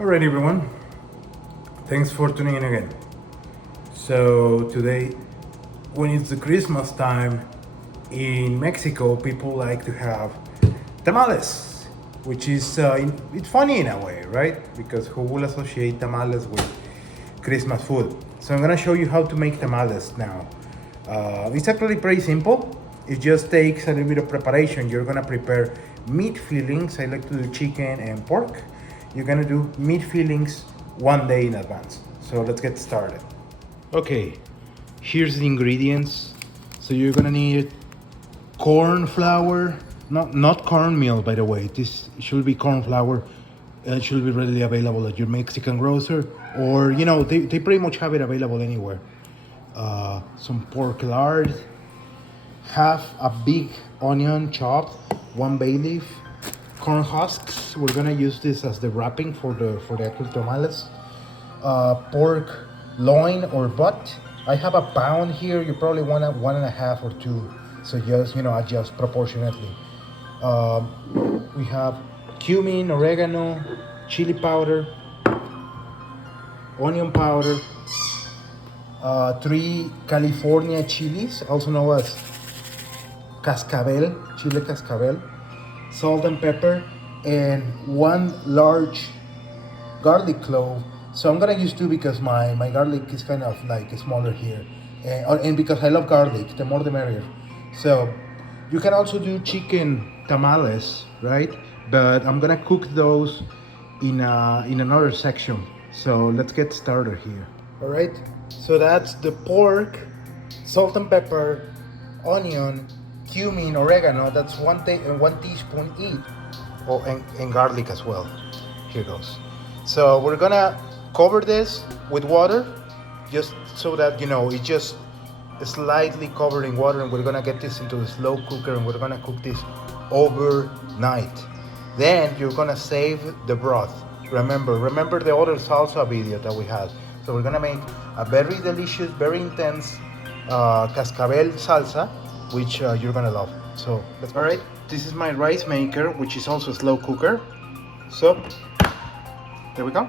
Alright, everyone, thanks for tuning in again. So today, when it's the Christmas time in Mexico, people like to have tamales, which is it's funny in a way, right? Because who will associate tamales with Christmas food? So I'm gonna show you how to make tamales now. It's actually pretty simple. It just takes a little bit of preparation. You're gonna prepare meat fillings. I like to do chicken and pork. You're gonna do meat fillings one day in advance. So let's get started. Okay, here's the ingredients. So you're gonna need corn flour, not cornmeal, by the way. This should be corn flour. It should be readily available at your Mexican grocer, or they pretty much have it available anywhere. Some pork lard, half a big onion chopped, one bay leaf, corn husks. We're gonna use this as the wrapping for the actual tamales. Pork loin or butt. I have a pound here. You probably want a 1.5 or 2. So just adjust proportionately. We have cumin, oregano, chili powder, onion powder, 3 California chilies, also known as cascabel, chile cascabel, salt and pepper, and 1 large garlic clove. So I'm gonna use 2 because my garlic is kind of like smaller here, and because I love garlic, the more the merrier. So you can also do chicken tamales, right? But I'm gonna cook those in another section. So let's get started here. All right. So that's the pork, salt and pepper, onion, cumin, oregano. That's 1 teaspoon each. Oh, and garlic as well. Here goes. So we're gonna cover this with water, just so that it's just slightly covered in water, and we're gonna get this into the slow cooker, and we're gonna cook this overnight. Then you're gonna save the broth. Remember the other salsa video that we had. So we're gonna make a very delicious, very intense cascabel salsa, which you're gonna love. So let's go. All right, this is my rice maker, which is also a slow cooker. So there we go.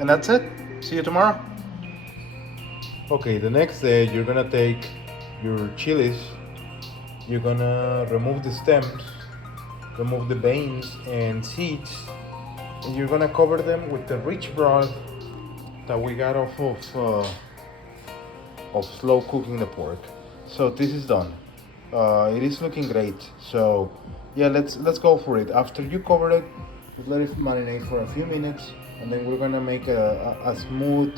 And that's it. See you tomorrow. Okay, the next day you're gonna take your chilies, you're gonna remove the stems, remove the veins and seeds, and you're gonna cover them with the rich broth that we got off of slow cooking the pork. So this is done. It is looking great. So yeah, let's go for it. After you cover it, let it marinate for a few minutes, and then we're gonna make a smooth,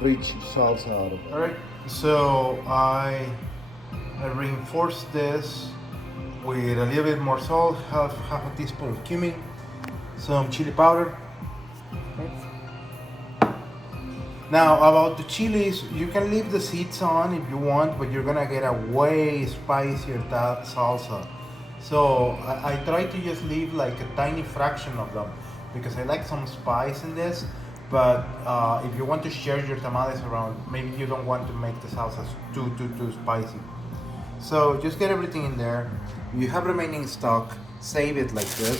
rich salsa out of it. All right. So I reinforced this with a little bit more salt, half a teaspoon of cumin, some chili powder. Now about the chilies, you can leave the seeds on if you want, but you're gonna get a way spicier salsa. So I try to just leave like a tiny fraction of them because I like some spice in this. But if you want to share your tamales around, maybe you don't want to make the salsas too spicy. So just get everything in there. You have remaining stock, save it like this.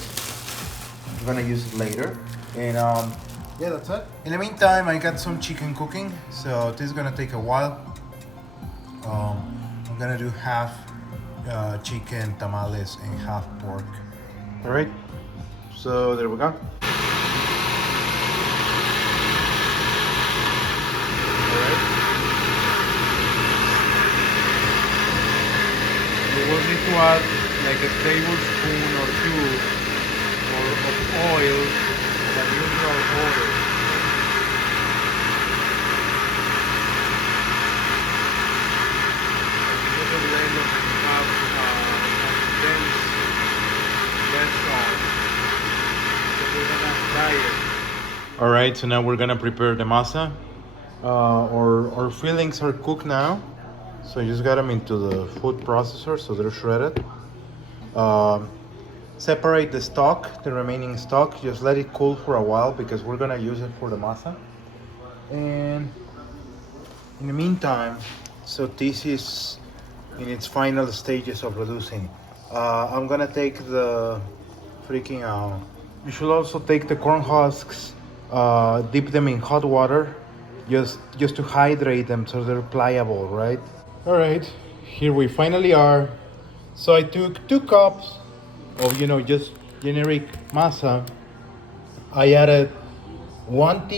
I'm gonna use it later. And yeah, that's it. In the meantime, I got some chicken cooking, so this is gonna take a while. I'm gonna do half chicken tamales and half pork. All right, so there we go. You will need to add like a tablespoon or 2 of oil, the neutral oil. Put the blend of have dense red sauce. So we're gonna fry it. All right, so now we're gonna prepare the masa. Our fillings are cooked now. So you just got them into the food processor so they're shredded. Separate the stock, the remaining stock. Just let it cool for a while because we're gonna use it for the masa. And in the meantime, so this is in its final stages of reducing. I'm gonna take the freaking You should also take the corn husks, dip them in hot water, just to hydrate them so they're pliable, right? All right, here we finally are. So I took 2 cups of just generic masa. I added 1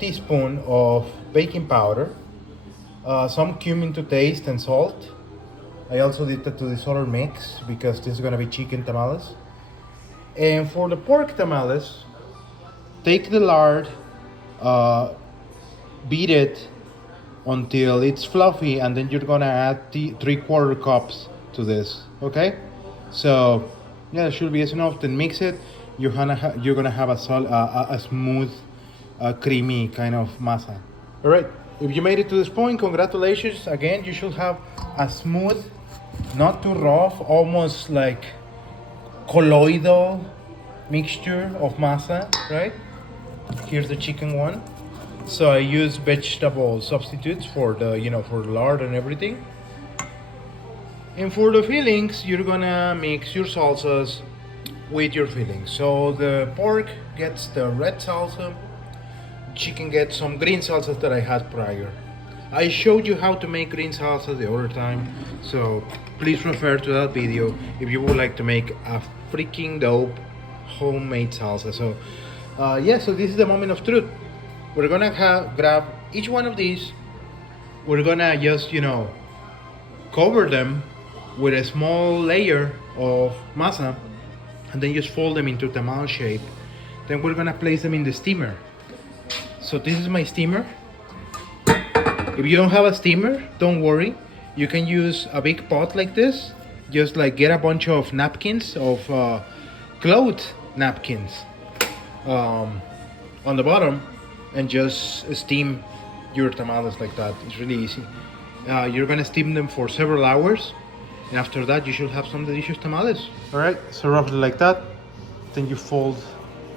teaspoon of baking powder, some cumin to taste, and salt. I also did that to this other mix because this is gonna be chicken tamales. And for the pork tamales, take the lard, uh, beat it until it's fluffy, and then you're gonna add 3/4 cups to this. Okay, so yeah, it should be enough. Then mix it. You're gonna have a smooth, creamy kind of masa. All right. If you made it to this point, congratulations again. You should have a smooth, not too rough, almost like colloidal mixture of masa, right? Here's the chicken one. So I use vegetable substitutes for the for lard and everything. And for the fillings, you're gonna mix your salsas with your fillings. So the pork gets the red salsa, chicken gets some green salsas that I had prior. I showed you how to make green salsa the other time, so please refer to that video if you would like to make a freaking dope homemade salsa. So yeah, so this is the moment of truth. We're gonna grab each one of these. We're gonna just cover them with a small layer of masa, and then just fold them into tamal shape. Then we're gonna place them in the steamer. So this is my steamer. If you don't have a steamer, don't worry. You can use a big pot like this. Just like get a bunch of napkins, of cloth napkins on the bottom, and just steam your tamales like that. It's really easy. You're gonna steam them for several hours, and after that you should have some delicious tamales. All right, so roughly like that. Then you fold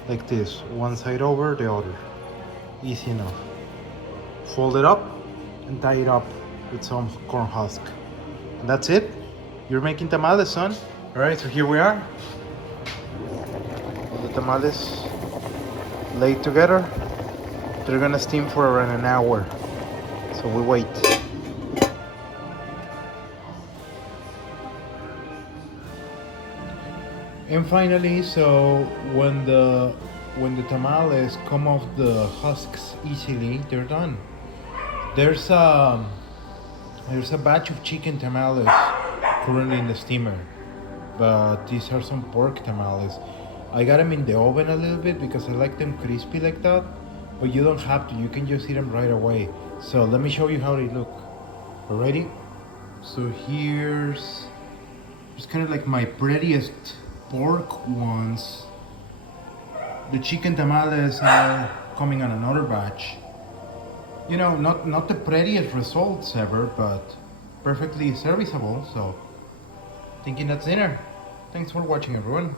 like this, one side over the other. Easy enough. Fold it up and tie it up with some corn husk. And that's it. You're making tamales, son. All right, so here we are. All the tamales laid together. They're gonna steam for around an hour. So we wait. And finally, so when the tamales come off the husks easily, they're done. There's a batch of chicken tamales currently in the steamer, but these are some pork tamales. I got them in the oven a little bit because I like them crispy like that, but you don't have to. You can just eat them right away. So let me show you how they look. Alrighty? So here's kind of like my prettiest pork ones. The chicken tamales are coming on another batch. Not the prettiest results ever, but perfectly serviceable. So, thinking that's dinner. Thanks for watching, everyone.